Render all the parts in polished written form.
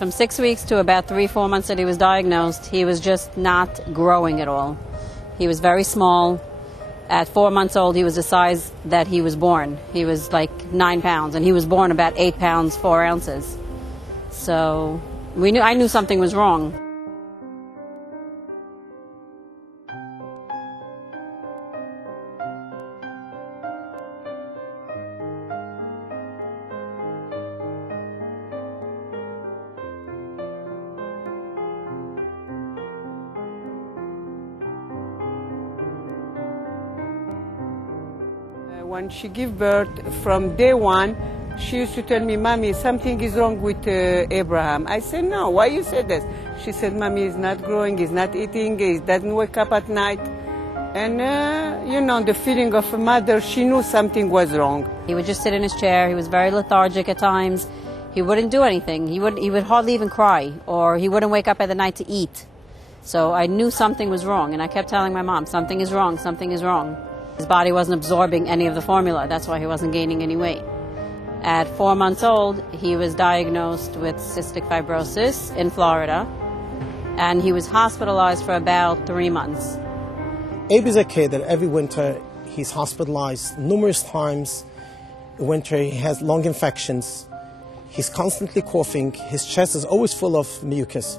From 6 weeks to about 3-4 months that he was diagnosed, he was just not growing at all. He was very small. At 4 months old, he was the size that he was born. He was like 9 pounds, and he was born about 8 pounds 4 ounces. So I knew something was wrong. When she gave birth, from day one, she used to tell me, "Mommy, something is wrong with Abraham." I said, "No, why you say this?" She said, "Mommy, he's not growing, he's not eating, he doesn't wake up at night." And, you know, the feeling of a mother, she knew something was wrong. He would just sit in his chair. He was very lethargic at times. He wouldn't do anything. He would hardly even cry, or he wouldn't wake up at the night to eat. So I knew something was wrong, and I kept telling my mom, something is wrong, something is wrong. His body wasn't absorbing any of the formula. That's why he wasn't gaining any weight. At 4 months old, he was diagnosed with cystic fibrosis in Florida, and he was hospitalized for about 3 months. Abe is a kid that every winter he's hospitalized numerous times. In winter he has lung infections. He's constantly coughing. His chest is always full of mucus.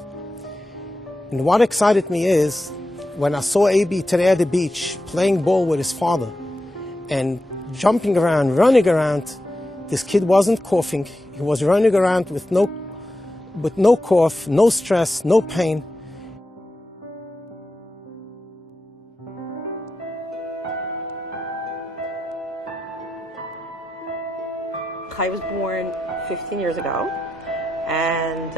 And what excited me is when I saw Abe today at the beach playing ball with his father and jumping around, running around. This kid wasn't coughing. He was running around with no cough, no stress, no pain. I was born 15 years ago, and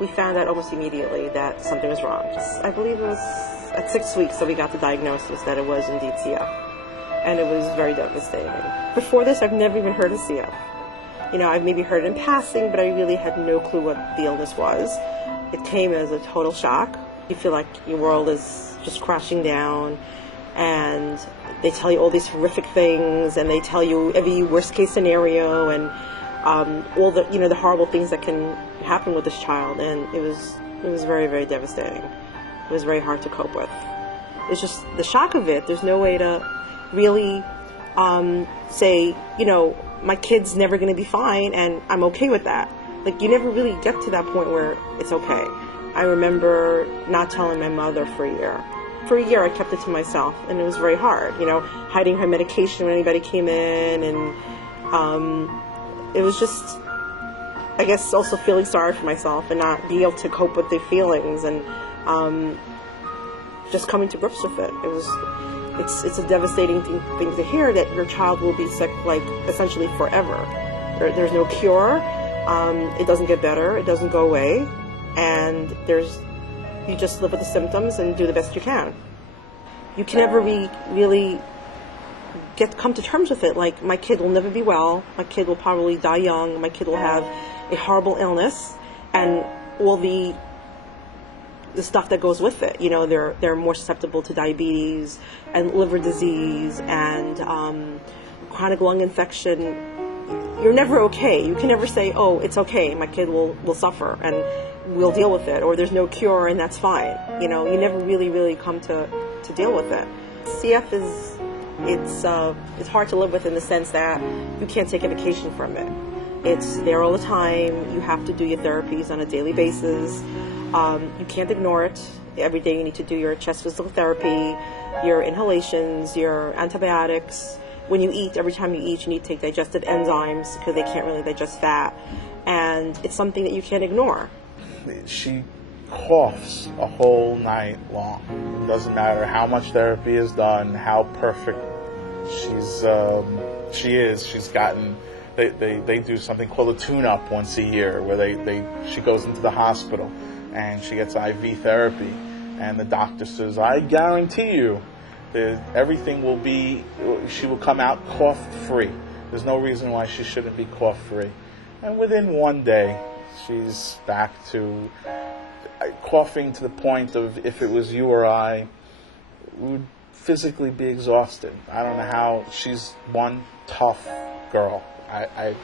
we found out almost immediately that something was wrong. I believe it was at 6 weeks that we got the diagnosis that it was indeed CF, and it was very devastating. Before this, I've never even heard of CF. You know, I've maybe heard it in passing, but I really had no clue what the illness was. It came as a total shock. You feel like your world is just crashing down, and they tell you all these horrific things, and they tell you every worst-case scenario, and all the the horrible things that can happen with this child, and it was very, very devastating. It was very hard to cope with. It's just the shock of it. There's no way to really say, my kid's never going to be fine, and I'm okay with that. Like, you never really get to that point where it's okay. I remember not telling my mother for a year. For a year, I kept it to myself, and it was very hard, hiding her medication when anybody came in, and it was just, I guess, also feeling sorry for myself and not being able to cope with the feelings, and just coming to grips with it. It's a devastating thing to hear, that your child will be sick, like, essentially forever. There's no cure. It doesn't get better. It doesn't go away. And you just live with the symptoms and do the best you can. You can never really come to terms with it. Like, my kid will never be well. My kid will probably die young. My kid will have a horrible illness, and all the stuff that goes with it. They're more susceptible to diabetes and liver disease and chronic lung infection. You're never okay. You can never say, "Oh, it's okay, my kid will suffer and we'll deal with it," or "there's no cure and that's fine." You never really come to deal with it. CF it's hard to live with, in the sense that you can't take a vacation from it. It's there all the time. You have to do your therapies on a daily basis. You can't ignore it. Every day you need to do your chest physical therapy, your inhalations, your antibiotics. When you eat, every time you eat, you need to take digestive enzymes, because they can't really digest fat. And it's something that you can't ignore. She coughs a whole night long. It doesn't matter how much therapy is done, how perfect she is. She's gotten. They do something called a tune-up once a year, where she goes into the hospital and she gets IV therapy, and the doctor says, "I guarantee you, everything will be. She will come out cough-free. There's no reason why she shouldn't be cough-free." And within one day, she's back to coughing to the point of, if it was you or I, we would physically be exhausted. I don't know how. She's one tough girl. I've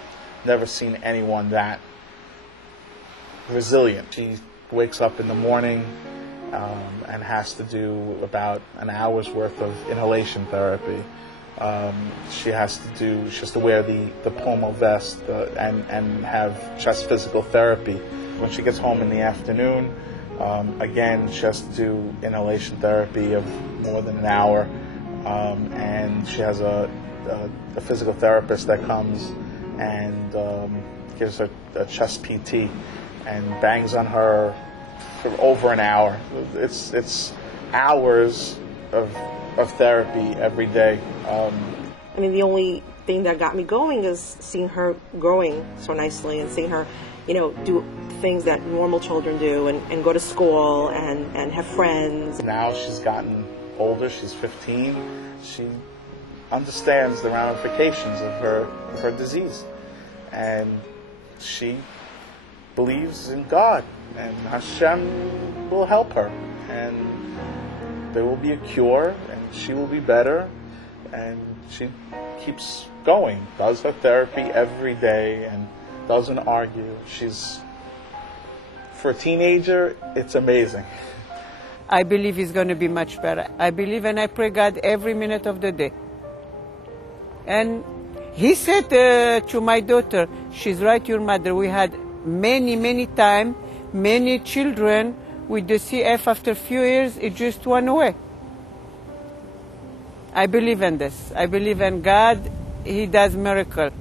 never seen anyone that resilient. She wakes up in the morning and has to do about an hour's worth of inhalation therapy. She has to wear the pulmo vest and have chest physical therapy. When she gets home in the afternoon, again, she has to do inhalation therapy of more than an hour, and she has a physical therapist that comes and gives her a chest PT and bangs on her for over an hour. It's hours of therapy every day. I mean, the only thing that got me going is seeing her growing so nicely and seeing her, do things that normal children do and go to school and have friends. Now she's gotten older, she's 15. She understands the ramifications of her disease. And she believes in God, and Hashem will help her. And there will be a cure, and she will be better. And she keeps going, does her therapy every day, and doesn't argue. For a teenager, it's amazing. I believe it's going to be much better. I believe and I pray God every minute of the day. And he said to my daughter, she's right, your mother, we had many time, many children with the CF after a few years, it just went away. I believe in this. I believe in God. He does miracles.